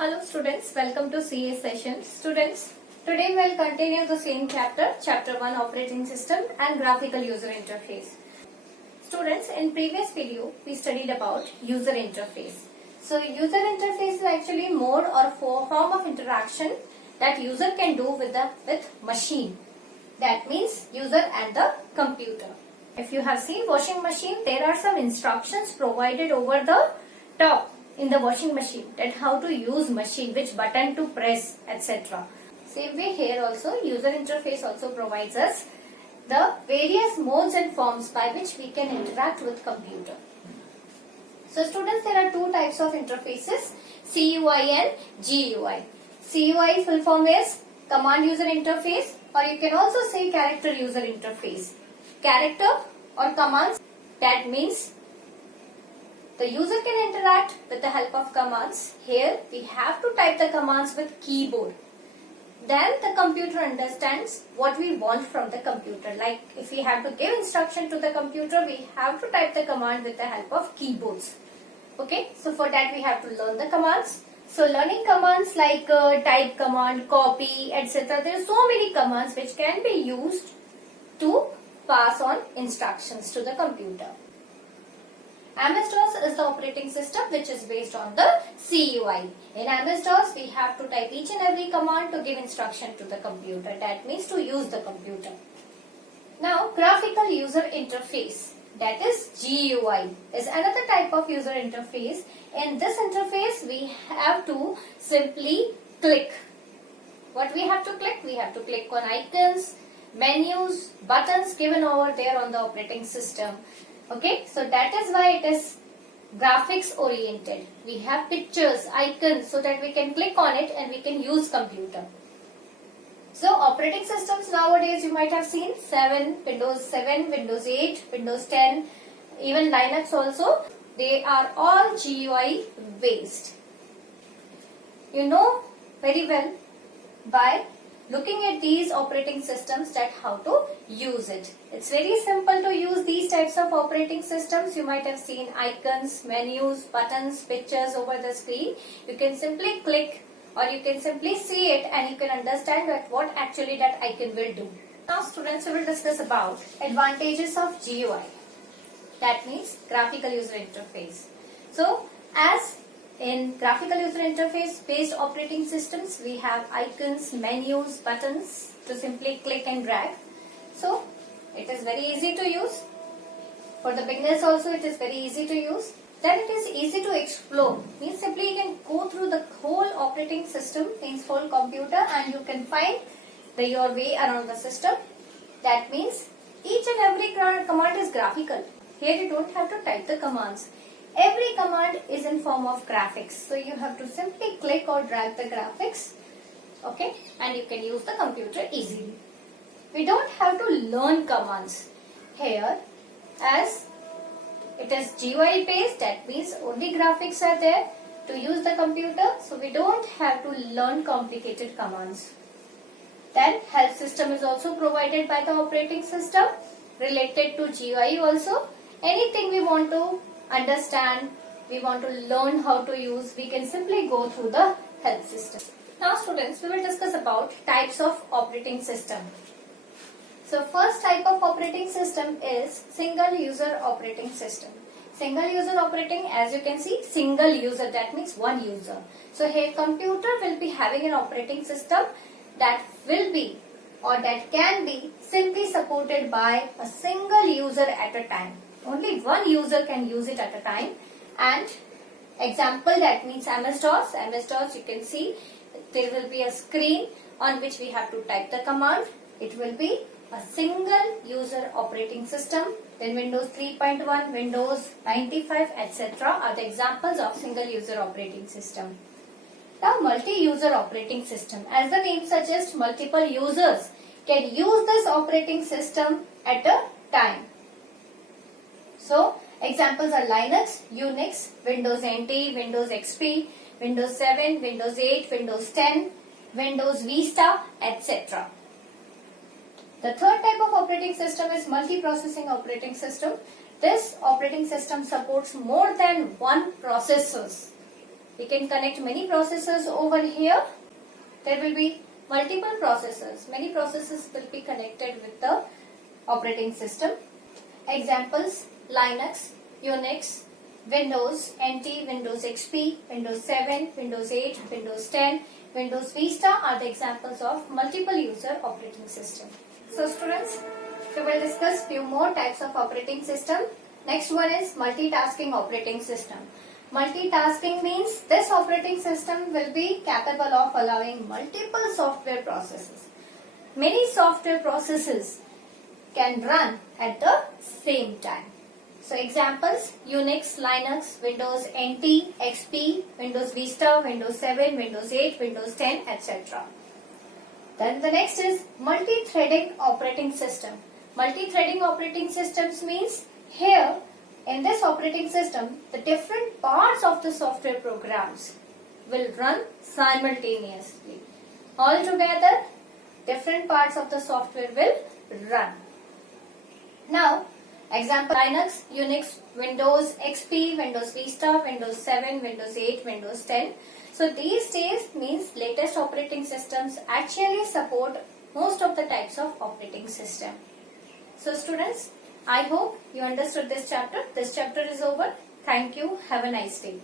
Hello students, welcome to CA session. Students, today we will continue the same chapter, chapter 1 operating system and graphical user interface. Students, in previous video we studied about user interface. So user interface is actually mode or form of interaction that user can do with machine. That means user and the computer. If you have seen washing machine, there are some instructions provided over the top in the washing machine, that how to use machine, which button to press, etc. Same way here also, user interface also provides us the various modes and forms by which we can interact with computer. So students, there are two types of interfaces, CUI and GUI. CUI full form is command user interface, or you can also say character user interface. Character or commands, that means the user can interact with the help of commands. Here we have to type the commands with keyboard. Then the computer understands what we want from the computer. Like if we have to give instruction to the computer, we have to type the command with the help of keyboards. Okay, so for that we have to learn the commands. So learning commands like type command, copy, etc. There are so many commands which can be used to pass on instructions to the computer. MS-DOS is the operating system which is based on the CUI. In MS-DOS, we have to type each and every command to give instruction to the computer. That means to use the computer. Now, graphical user interface, that is GUI, is another type of user interface. In this interface, we have to simply click. What we have to click? We have to click on icons, menus, buttons given over there on the operating system. Okay, so that is why it is graphics oriented. We have pictures, icons, so that we can click on it and we can use computer. So operating systems nowadays you might have seen Windows 7, Windows 8, Windows 10, even Linux also. They are all GUI based. You know very well by looking at these operating systems that how to use it. It's very simple to use these types of operating systems. You might have seen icons, menus, buttons, pictures over the screen. You can simply click or you can simply see it and you can understand that what actually that icon will do. Now students, we will discuss about advantages of GUI. That means graphical user interface. So as in graphical user interface based operating systems, we have icons, menus, buttons to simply click and drag. So it is very easy to use. For the beginners also it is very easy to use. Then it is easy to explore. Means simply you can go through the whole operating system, means whole computer, and you can find your way around the system. That means each and every command is graphical. Here you don't have to type the commands. Every command is in form of graphics. So you have to simply click or drag the graphics. Okay, and you can use the computer easily. We don't have to learn commands. Here, as it is GUI based, that means only graphics are there to use the computer. So we don't have to learn complicated commands. Then help system is also provided by the operating system related to GUI also. Anything we want to understand, we want to learn how to use, we can simply go through the help system. Now students, we will discuss about types of operating system. So first type of operating system is single user operating system. Single user operating, as you can see, single user, that means one user. So here computer will be having an operating system that will be or that can be simply supported by a single user at a time. Only one user can use it at a time. And example, that means MS-DOS. MS-DOS, you can see there will be a screen on which we have to type the command. It will be a single user operating system. Then Windows 3.1, Windows 95, etc. are the examples of single user operating system. Now multi-user operating system. As the name suggests, multiple users can use this operating system at a time. So, examples are Linux, Unix, Windows NT, Windows XP, Windows 7, Windows 8, Windows 10, Windows Vista, etc. The third type of operating system is multiprocessing operating system. This operating system supports more than one processors. We can connect many processors over here. There will be multiple processors. Many processors will be connected with the operating system. Examples: Linux, Unix, Windows NT, Windows XP, Windows 7, Windows 8, Windows 10, Windows Vista are the examples of multiple user operating system. So students, we will discuss few more types of operating system. Next one is multitasking operating system. Multitasking means this operating system will be capable of allowing multiple software processes. Many software processes can run at the same time. So examples: Unix, Linux, Windows NT, XP, Windows Vista, Windows 7, Windows 8, Windows 10, etc. Then the next is multi-threading operating system. Multi-threading operating systems means here in this operating system the different parts of the software programs will run simultaneously. All together different parts of the software will run. Now example: Linux, Unix, Windows XP, Windows Vista, Windows 7, Windows 8, Windows 10. So these days means latest operating systems actually support most of the types of operating system. So students, I hope you understood this chapter. This chapter is over. Thank you. Have a nice day.